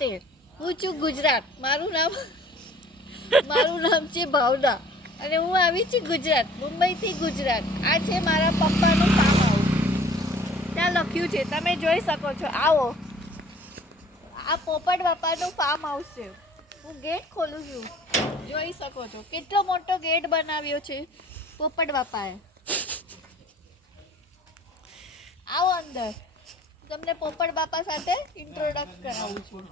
નમસ્તે, હું છું ગુજરાત. મારું નામ છે ભાવના અને હું આવી છું ગુજરાત, મુંબઈથી ગુજરાત. આ છે મારા પપ્પાનું ફાર્મ હાઉસ. ત્યાં લખ્યું છે, તમે જોઈ શકો છો. આવો, આ પોપટ બાપાનું ફાર્મ હાઉસ છે. હું ગેટ ખોલું છું, જોઈ શકો છો કેટલો મોટો ગેટ બનાવ્યો છે પોપટ બાપાએ. આવો અંદર, તમને પોપટ બાપા સાથે ઇન્ટ્રોડક્ટ કરાવું છું.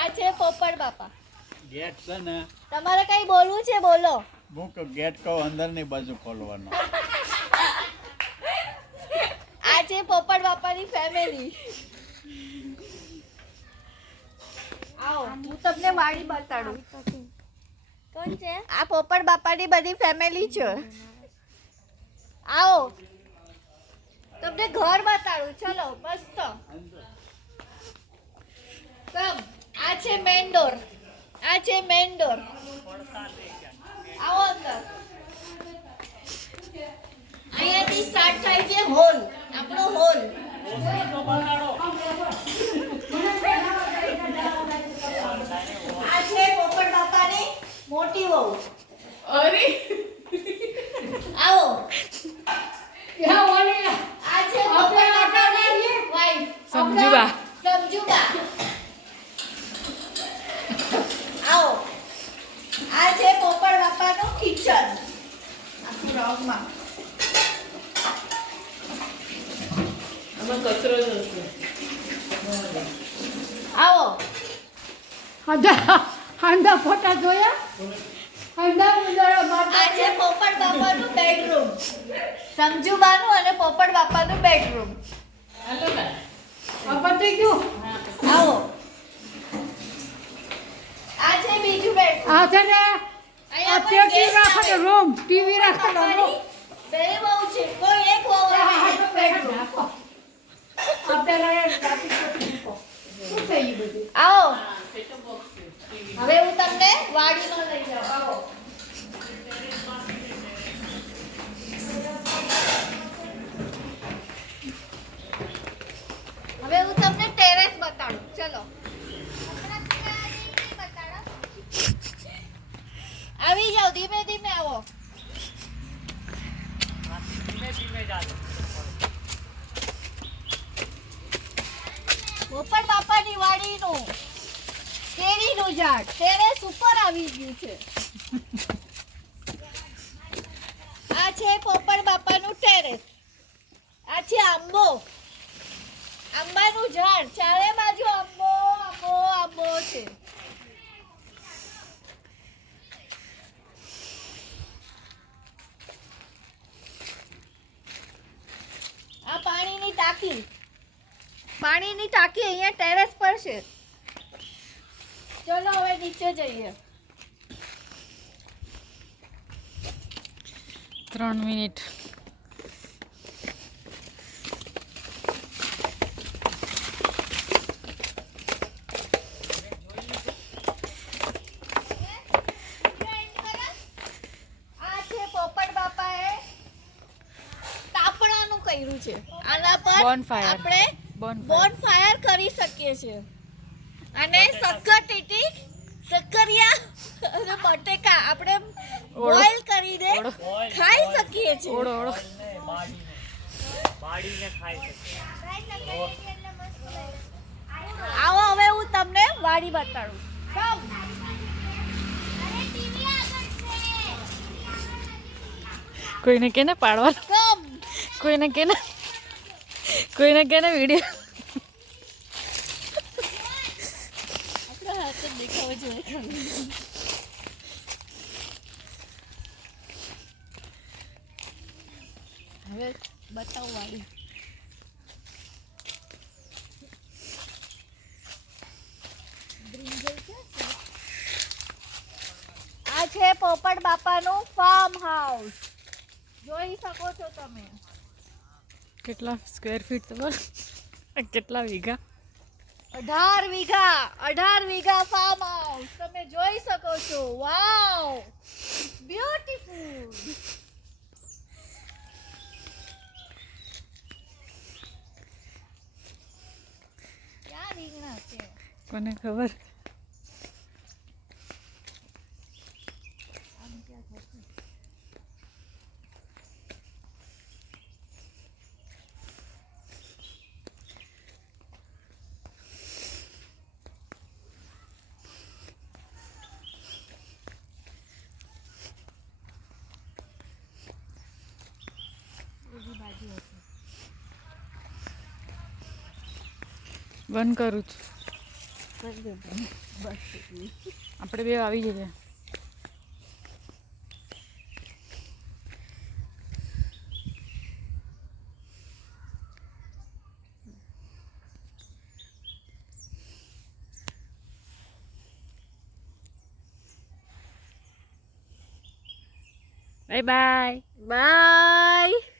આ છે પોપટ બાપા. ગેટ છે ને, તમારે કઈ બોલવું છે બોલો. હું ગેટ કહો અંદરની બાજુ ખોલવાનો. આ છે પોપટ બાપાની ફેમિલી. આવો, હું તમને વાડી બતાડું. કોણ છે? આ પોપટ બાપાની બધી ફેમિલી છે. આવો, તમને ઘર બતાડું. ચલો, મસ્ત. આ છે મેન ડોર. આ છે મેન ડોર. આવો અંદર. અહીંયાથી સ્ટાર્ટ થાય છે હોલ, આપણો હોલ. આ છે પોપટ બાપાની મોટી વહુ. અરે આવો. ક્યાં વાળી આ છે પોપટ બાપાની વાઈફ સમજુબા. સમજુબા. આવો. આ છે પોપટ બાપાનું કિચન. આખું રાઉન્ડમાં. આમાં કચરો જ હશે. આવો. હાંડા ફોટા જોયા? હાંડા મુંદરા આ છે પોપટ બાપાનું બેડરૂમ. સમજુબાનું અને પોપટ બાપાનું બેડરૂમ. પતી ગયું. આવો. આ છે બીજું બેડરૂમ. આ છે ને અહીંયા આ પણ ટીવી guest રાખવાનો આવે. રૂમ, ટીવી રાખવાનો રૂમ. બે વહુ છે, કોઈ એક વહુ આવે એનું બેડરૂમ. અત્યારે ટ્રાફિક મૂકો. શું થઈ ગયું બધું? આવો. હવે હું તમને વાડીમાં લઈ જાઉં. આવો. હવે હું તમને ટેરેસ બતાડું. ચલો. આવી જાઓ, ધીમે ધીમે આવો. પોપટ બાપાની વાડીનું કેરીનું ઝાડ ટેરેસ ઉપર આવી ગયું છે. આ છે પોપટ બાપાનું ટેરેસ. આ છે આંબો, આંબાનું ઝાડ. ચારે બાજુ આંબો આંબો આંબો છે. આ પાણીની ટાંકી. પાણીની ટાંકી અહીંયા ટેરેસ પર છે. ચલો હવે નીચે જઈએ. 3 મિનિટ. આ છે પોપટ બાપાએ તાપણાનું કર્યું છે. આના પર Bonfire. આપણે Bonfire. બોનફાયર કરી શકીએ છીએ અને સક્કરટેટી, સક્કરિયા અને બટેકા આપણે બોઇલ કરીને ખાઈ શકીએ છીએ. ઓળો ઓળો. આવો, હવે હું તમને વાડી બતાડું. કોઈને કેને પાડવા, કમ કોઈને કેને વિડીયો. આપણા હાથે દેખાવો જોઈએ ખાલી. હવે બતાવો વાડી. આ છે પોપટ બાપાનું ફાર્મ હાઉસ. જોઈ શકો છો તમે. કેટલા સ્ક્વેર ફીટ તમારે? કેટલા વીઘા? 18 વીઘા ફાર્મ હાઉસ તમે જોઈ શકો છો. વાવ, બ્યુટીફુલ. કોને ખબર. બંધ કરું છું. આપણે બે આવી જઈએ. Bye bye. બાય.